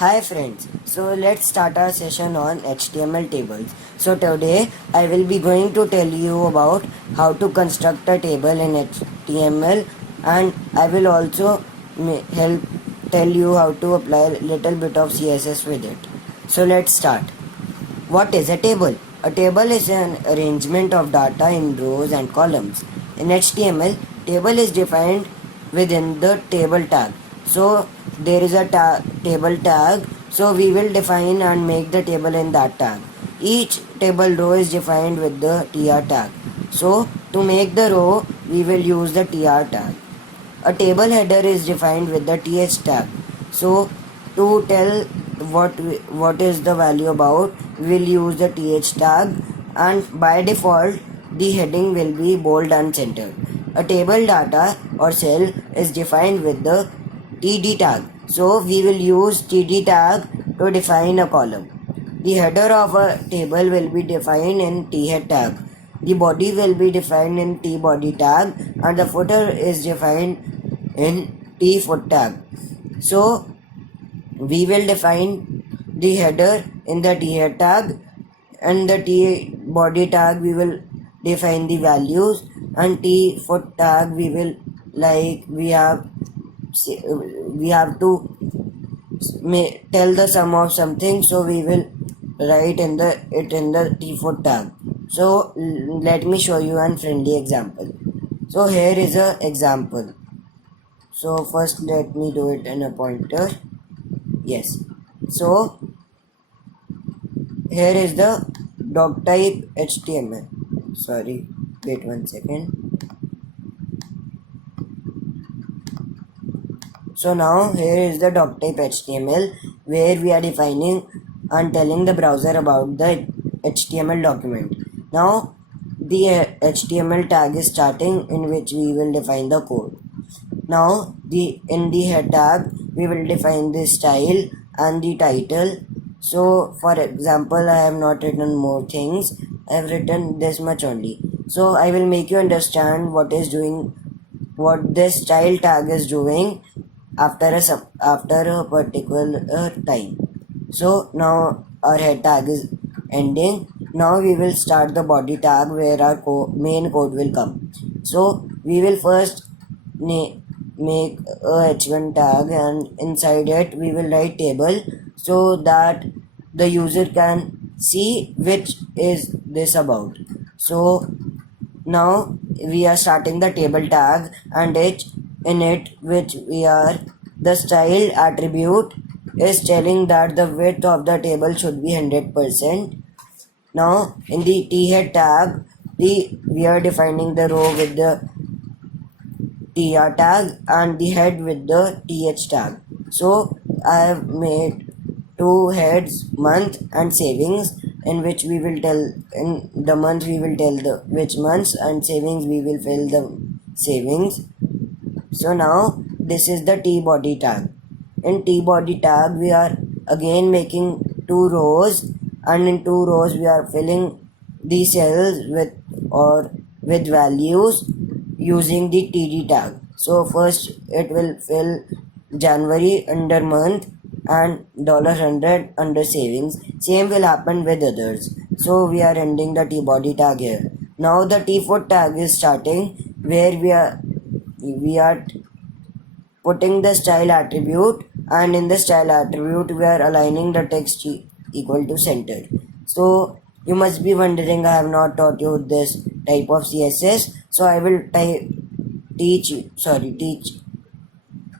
Hi friends, so let's start our session on HTML tables. So today I will be going to tell you about how to construct a table in HTML, and I will also help tell you how to apply a little bit of CSS with it. So let's start. What is a table? A table is an arrangement of data in rows and columns. In HTML, table is defined within the table tag. So there is a table tag. So we will define and make the table in that tag. Each table row is defined with the tr tag. So to make the row, we will use the tr tag. A table header is defined with the th tag. So to tell what is the value about, we will use the th tag, and by default the heading will be bold and centered. A table data or cell is defined with the td tag. So we will use td tag to define a column. The header of a table will be defined in thead tag. The body will be defined in tbody tag, and the footer is defined in tfoot tag. So we will define the header in the thead tag, and the tbody tag we will define the values, and tfoot tag we will we have to tell the sum of something, so we will write in the tfoot tag. So let me show you an friendly example. So here is a example. So first let me do it in a pointer. Yes. So here is the doc type HTML. Sorry, wait 1 second. So now here is the doc type HTML, where we are defining and telling the browser about the HTML document. Now the HTML tag is starting, in which we will define the code. Now in the head tag we will define the style and the title. So for example, I have not written more things, I have written this much only. So I will make you understand what this style tag is doing after a particular time. So now our head tag is ending. Now we will start the body tag, where our main code will come. So we will first make a h1 tag, and inside it we will write table, so that the user can see which is this about. So now we are starting the table tag, and in it which we are the style attribute is telling that the width of the table should be 100%. Now in the thead tag we are defining the row with the tr tag and the head with the th tag. So I have made two heads, month and savings, in which we will tell in the month we will tell the which months, and savings we will fill the savings. So now this is the tbody tag. In tbody tag we are again making two rows, and in two rows we are filling the cells with values using the td tag. So first it will fill January under month and $100 under savings. Same will happen with others. So we are ending the tbody tag here. Now the tfoot tag is starting, where we are putting the style attribute, and in the style attribute we are aligning the text equal to center. So you must be wondering, I have not taught you this type of CSS, so I will teach.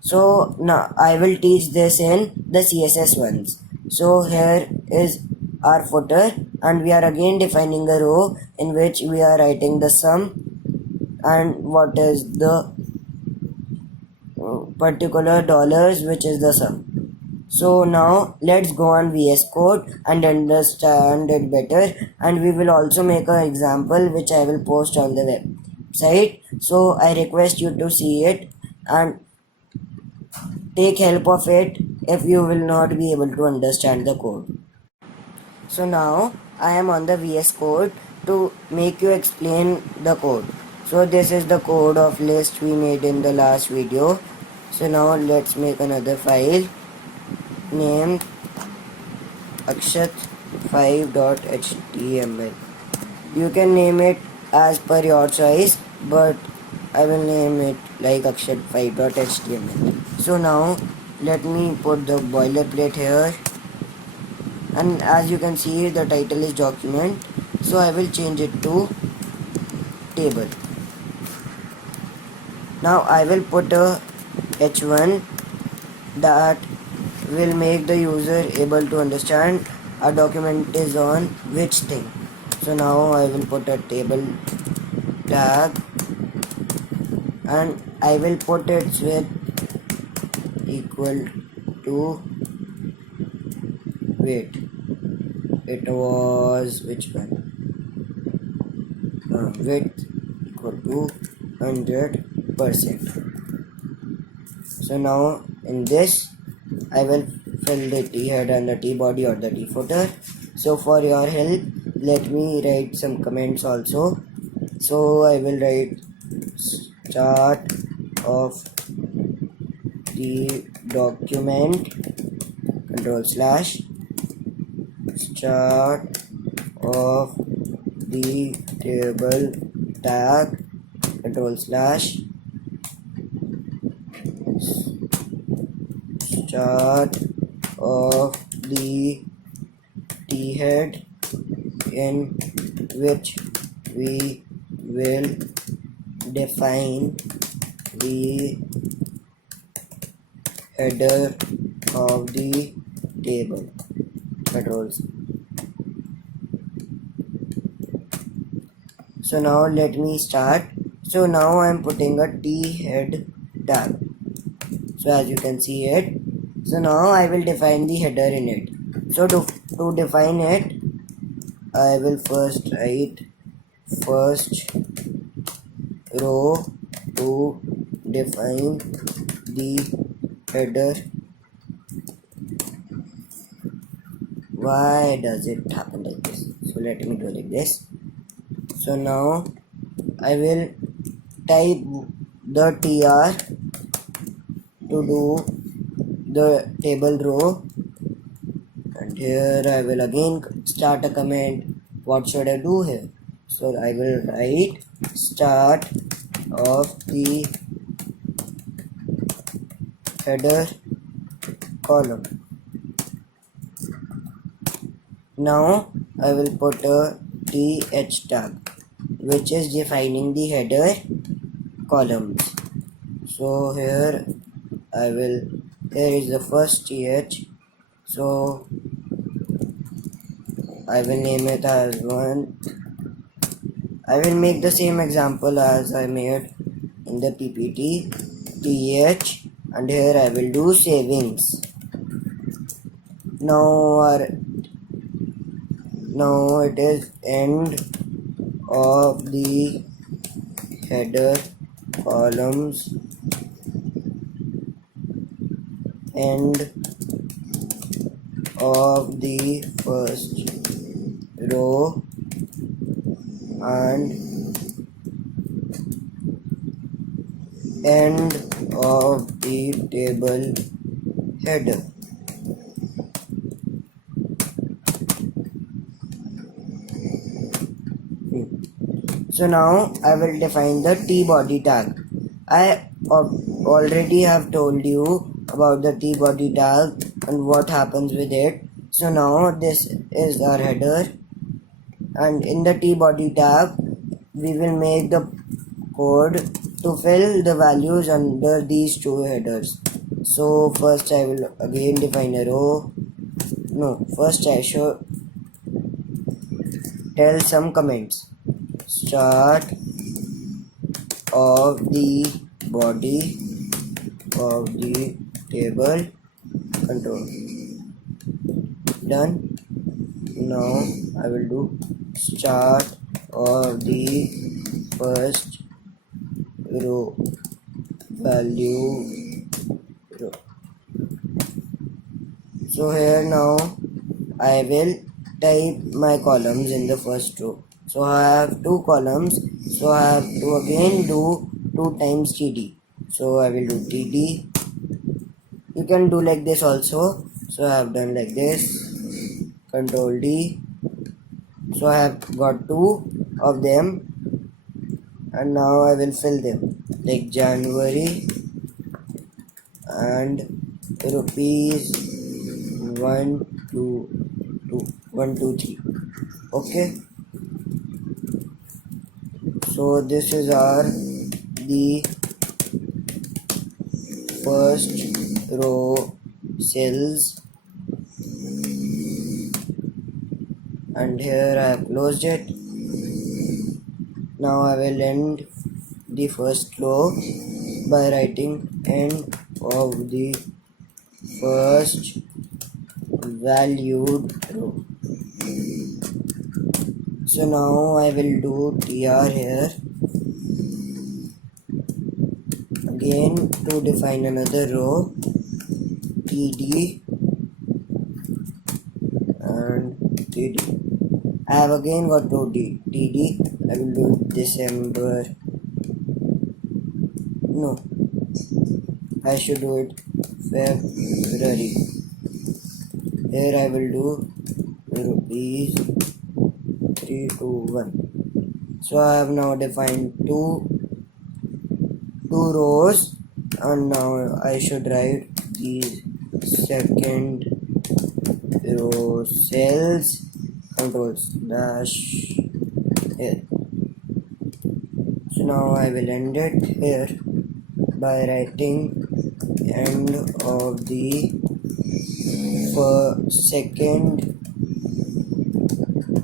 So now I will teach this in the CSS ones. So here is our footer, and we are again defining a row in which we are writing the sum and what is the particular dollars, which is the sum. So now let's go on VS Code and understand it better, and we will also make an example which I will post on the website. So I request you to see it and take help of it if you will not be able to understand the code. So now I am on the VS Code to make you explain the code. So this is the code of list we made in the last video. So now let's make another file. named akshat5.html. You can name it as per your choice, but I will name it like akshat5.html. So now let me put the boilerplate here, and as you can see the title is document, so I will change it to table. Now I will put a h1 that will make the user able to understand a document is on which thing. So now I will put a table tag and I will put its width equal to, wait, it was which one, width equal to 100%. So now in this I will fill the T head and the T body or the T footer. So for your help, let me write some comments also. So I will write start of the document, control slash, start of the table tag, control slash, start of the T head in which we will define the header of the table, controls. So now let me start. So now I am putting a T head tag. So as you can see it, so now I will define the header in it. So to define it, I will first write first row to define the header. Why does it happen like this? So let me do like this. So now I will type the tr to do the table row, and here I will again start a comment. What should I do here? So I will write start of the header column. Now I will put a th tag which is defining the header columns. So here is the first th, so I will name it as 1. I will make the same example as I made in the ppt, th, and here I will do savings. Now it is end of the header columns, end of the first row, and end of the table header. So now I will define the T body tag. I already have told you about the T body tag and what happens with it. So now this is our header, and in the T body tag we will make the code to fill the values under these two headers. So first I will again define a row. First I should tell some comments. Start of the body of the table, control. Done. Now I will do start of the first row, value row. So here now I will type my columns in the first row. So I have 2 columns, so I have to again do 2 times td. So I will do td. You can do like this also, So I have done like this. Control D. So I have got two of them, and now I will fill them like January and rupees 1 2 2 1 2 3. Okay, so this is our the first row cells, and here I have closed it. Now I will end the first row by writing end of the first valued row. So now I will do tr here again to define another row, td and td. I have again got to td. I will do December. No, I should do it February. Here I will do rupees 321. So I have now defined two rows, and now I should write the second row cells, control slash here. So now I will end it here by writing end of the second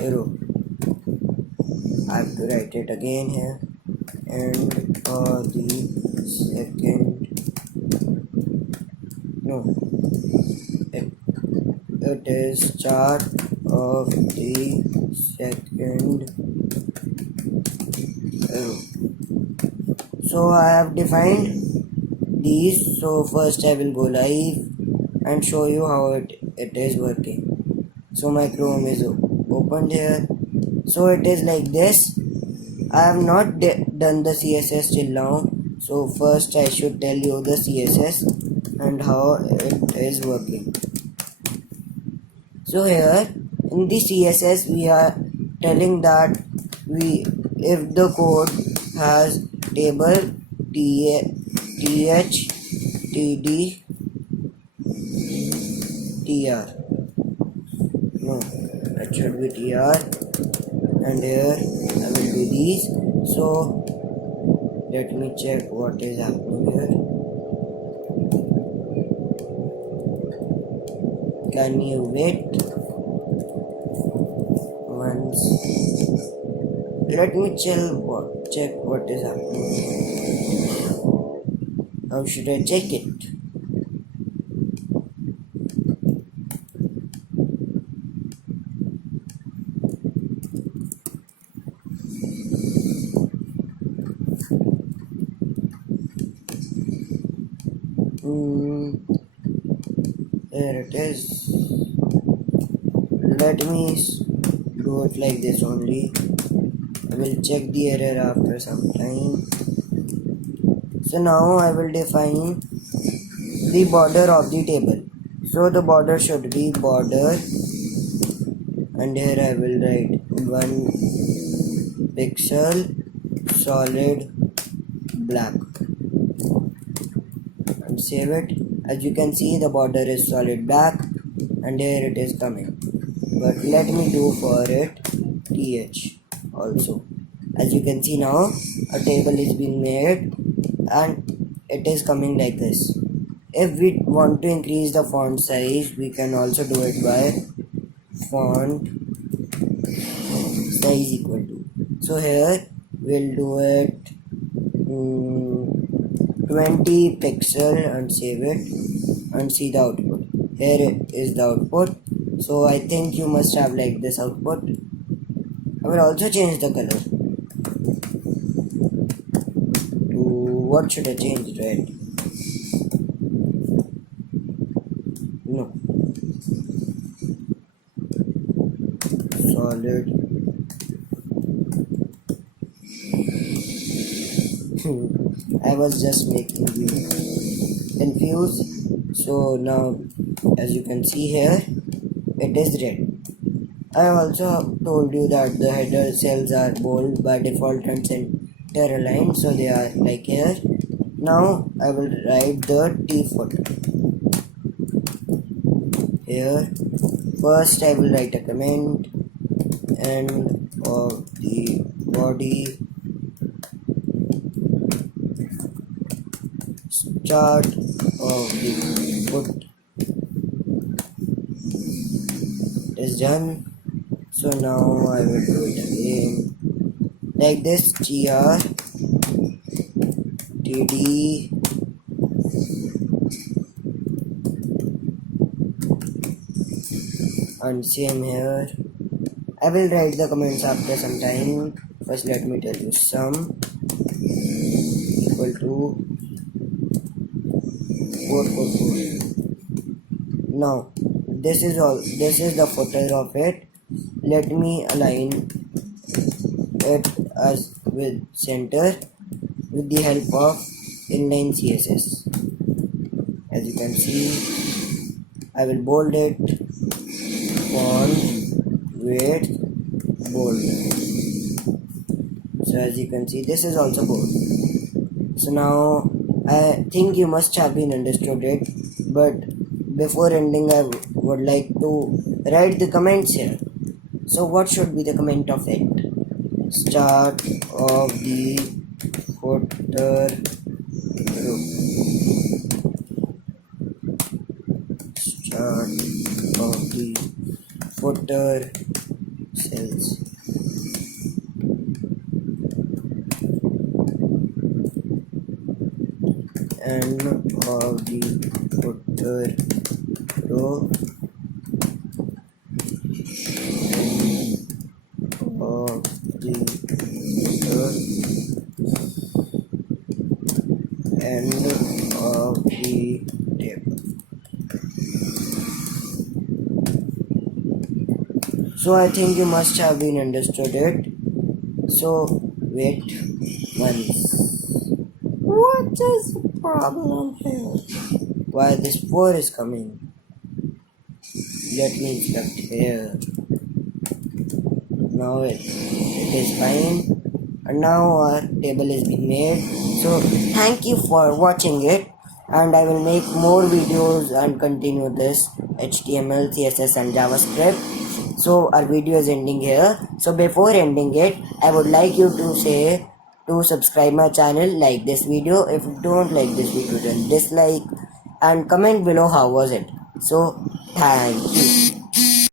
row. I have to write it again here, end of the second, no, it is start of the second row. So I have defined these. So first I will go live and show you how it is working. So my Chrome is opened here. So it is like this. I have not done the CSS till now. So first I should tell you the CSS and how it is working. So here in the CSS we are telling that if the code has table th, td, tr. No, it should be tr. And here I will do these. So let me check what is happening here. Can you wait once? Let me check what is happening. How should I check it? Here it is. Let me do it like this only. I will check the error after some time. So now I will define the border of the table. So the border should be border, and here I will write 1 pixel solid black and save it. As you can see, the border is solid black and here it is coming. But let me do for it th also. As you can see now, a table is being made and it is coming like this. If we want to increase the font size, we can also do it by font size equal to. So here we'll do it 20 pixel and save it and see the output. Here is the output. So I think you must have like this output. I will also change the color to, what should I change? Red. No. Solid. I was just making you confused. So now as you can see here, it is red. I also told you that the header cells are bold by default and center aligned, so they are like here. Now I will write the T footer here. First I will write a comment, end of the body, start of the foot is done. So now I will do it again like this: gr td and same here. I will write the comments after some time. First let me tell you sum equal to 444. Now this is the footer of it. Let me align it as with center with the help of inline CSS. As you can see, I will bold it, font, width, bold. So as you can see, this is also bold. So now I think you must have been understood it, but before ending I would like to write the comments here. So what should be the comment of it? Start of the footer row. Start of the footer cells. End of the footer row. Of the footer. End of the table. So I think you must have been understood it. So wait once. What is the problem here? Why this 4 is coming? Let me inspect here. Now it is fine. And now our table is being made. So thank you for watching it, and I will make more videos and continue this HTML, CSS and JavaScript. So our video is ending here. So before ending it, I would like you to say to subscribe my channel, like this video. If you don't like this video, then dislike and comment below how was it. So thank you.